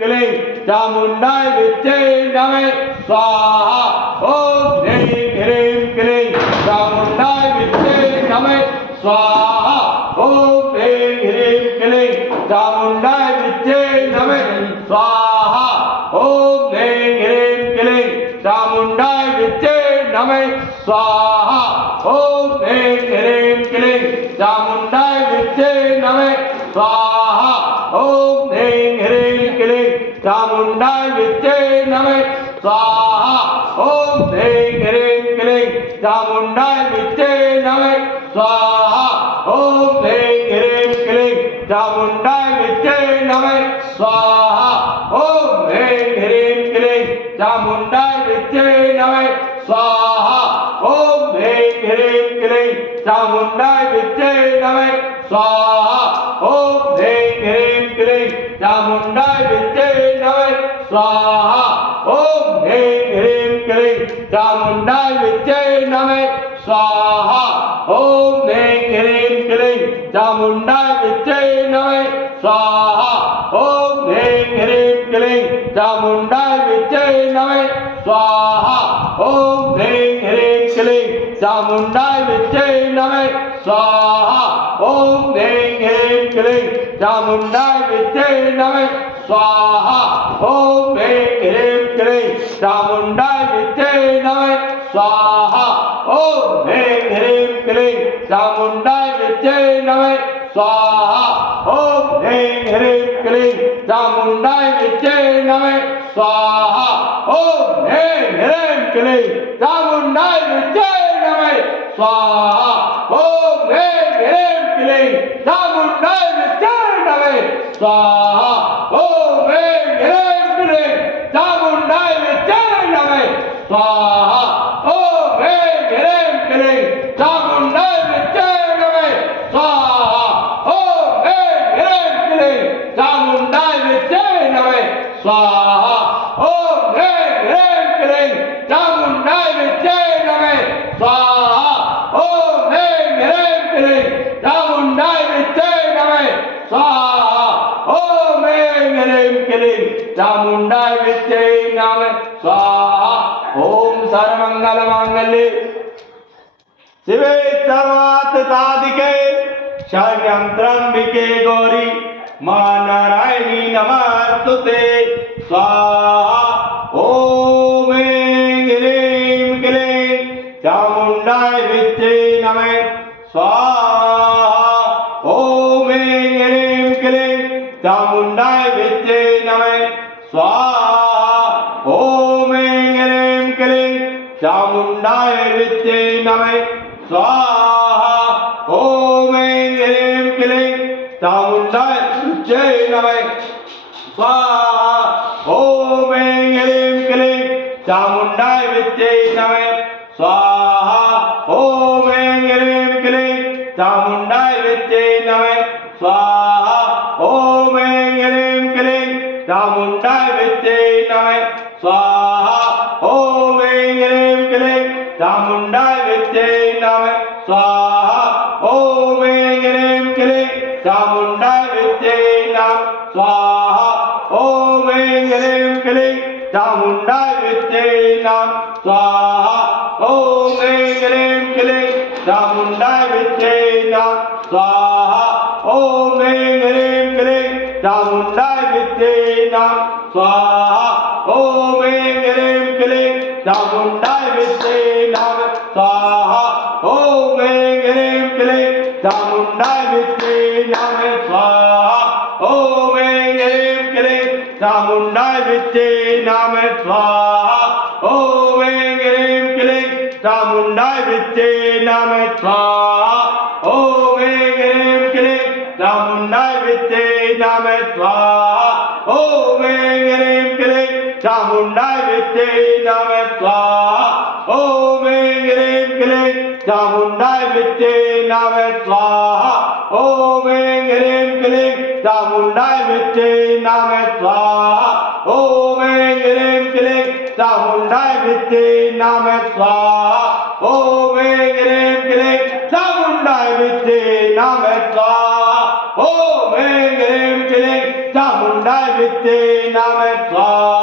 क्लीं चामुण्डाय विद्ये नमः स्वाहा। ओम ह्रीं ह्रीं क्लीं चामुण्डाय विद्ये नमः स्वाहा। ओम ह्रीं ह्रीं क्लीं चामुण्डाय विद्ये नमः स्वाहा। ओम ह्रीं ह्रीं क्लीं चामुण्डाय विद्ये नमः स्वाहा। ओम ह्रीं ह्रीं क्लीं चामुण्डाय विद्ये नमः स्वाहा। ओम ह्रीं ह्रीं क्लीं चामुण्डाय विद्ये नमः स्वाहा। ओम ह्रीं ह्रीं क्लीं चामुण्डाय विद्ये नमः स्वाहा। ओम ह्रीं ह्रीं क्लीं चामुण्डाय विद्ये नमः स्वाहा। ओम ह्रीं ह्रीं क्लीं चामुण्डाय विद्ये नमः स्वाहा। ओम ह्रीं ह्रीं क्लीं चामुण्डाय विद्ये नमः स्वाहा। ओम ह्रीं ह्रीं क्लीं चामुण्डाय विद्ये नमः स्वाहा। ओम ह्रीं ह्रीं क्लीं चामुण्डाय विद्ये नमः स्वाहा। ओम ह्रीं ह्रीं क्लीं चामुण्डाय विद्ये नमः स्वाहा। ओम ह्रीं ह्रीं क्लीं चामुण्डाय विद्ये नमः स्वाहा। ओम ह्रीं ह्रीं क्लीं चामुण्डाय विद्ये नमः स्वाहा। ओम ह्रीं ह्रीं क्लीं चामुण्डाय विद्ये नमः स्वाहा। ओम ह्रीं ह्रीं क्लीं चामुण्डाय विद्ये नमः स्वाहा। ओम ह्रीं ह्रीं क्लीं चामुण्डाय विद्ये नमः स्वाहा। ओम ह्रीं ह्रीं क्लीं चामुण्डाय विद्ये नमः स्वाहा। ओम ह्रीं ह्रीं क्लीं चामुण्डाय विद्ये नमः स्वाहा। ओम ह्रीं ह्रीं क्लीं चामुण्डाय विद्ये नमः स्वाहा। ओम ह्रीं ह्रीं क्लीं चामुण्डाय विद्ये नमः स्वाहा। ओम ह्रीं ह्रीं क्लीं चामुण्डाय विद्ये नमः स्वाहा। ओम ह्रीं ह्रीं क्लीं चामुण्डाय विद्ये नमः स्वाहा। ओम ह्रीं ह्रीं क्लीं चामुण्डाय विद्ये नमः स्वाहा। ओम ह्रीं ह्रीं क्लीं चामुण्डाय विद्ये नमः स्वाहा। ओम ह्रीं ह्रीं क्लीं चामुण्डाय विद्ये नमः स्वाहा। ओम सर्वमङ्गलमाङ्गल्ये शिवे सर्वार्थसाधिके शरण्यं त्र्यम्बके गौरी मा नारायणी नमस्तुते स्वाहा। ओम ह्रीं ह्रीं क्लीं चामुण्डाय विद्ये नमः स्वाहा। ओम ह्रीं ह्रीं क्लीं चामुण्डाय विद्ये नमः स्वाहा। ओम ह्रीं ह्रीं क्लीं चामुण्डाय विद्ये नमः स्वाहा। ओम ह्रीं ह्रीं क्लीं चामुण्डाय विद्ये नमः स्वाहा। ओम ह्रीं ह्रीं क्लीं चामुण्डाय विद्ये नमः स्वाहा। ओम ह्रीं ह्रीं क्लीं चामुण्डाय विद्ये नमः स्वाहा। ओम ह्रीं ह्रीं क्लीं चामुण्डाय विद्ये नमः स्वाहा। ओम ह्रीं ह्रीं क्लीं चामुण्डाय विद्ये नमः स्वाहा। ओम ह्रीं ह्रीं क्लीं चामुण्डाय विद्ये नमः स्वाहा। ओम ह्रीं ह्रीं क्लीं चामुण्डाय विद्ये नमः स्वाहा। ओम ह्रीं ह्रीं क्लीं चामुण्डाय विद्ये नमः स्वाहा। ओम ह्रीं ह्रीं क्लीं चामुण्डाय विद्ये नमः स्वाहा। ओम ह्रीं ह्रीं क्लीं चामुण्डाय विद्ये नमः स्वाहा। ओम ह्रीं ह्रीं क्लीं चामुण्डाय विद्ये नमः स्वाहा। ओम ह्रीं ह्रीं क्लीं चामुण्डाय विद्ये नमः स्वाहा। ओम ह्रीं ह्रीं क्लीं चामुण्डाय विद्ये नमः स्वाहा। ओम ह्रीं ह्रीं क्लीं चामुण्डाय विद्ये नमः स्वाहा। ओम ह्रीं ह्रीं क्लीं चामुण्डाय विद्ये नमः स्वाहा। ओम ह्रीं ह्रीं क्लीं चामुण्डाय विद्ये नमः स्वाहा। ओम ह्रीं ह्रीं क्लीं चामुण्डाय विद्ये नमः स्वाहा। ओम ह्रीं ह्रीं क्लीं चामुण्डाय विद्ये नमः स्वाहा। ओम ह्रीं ह्रीं क्लीं चामुण्डाय विद्ये नमः स्वाहा। ओम ह्रीं ह्रीं क्लीं चामुण्डाय विद्ये नमः स्वाहा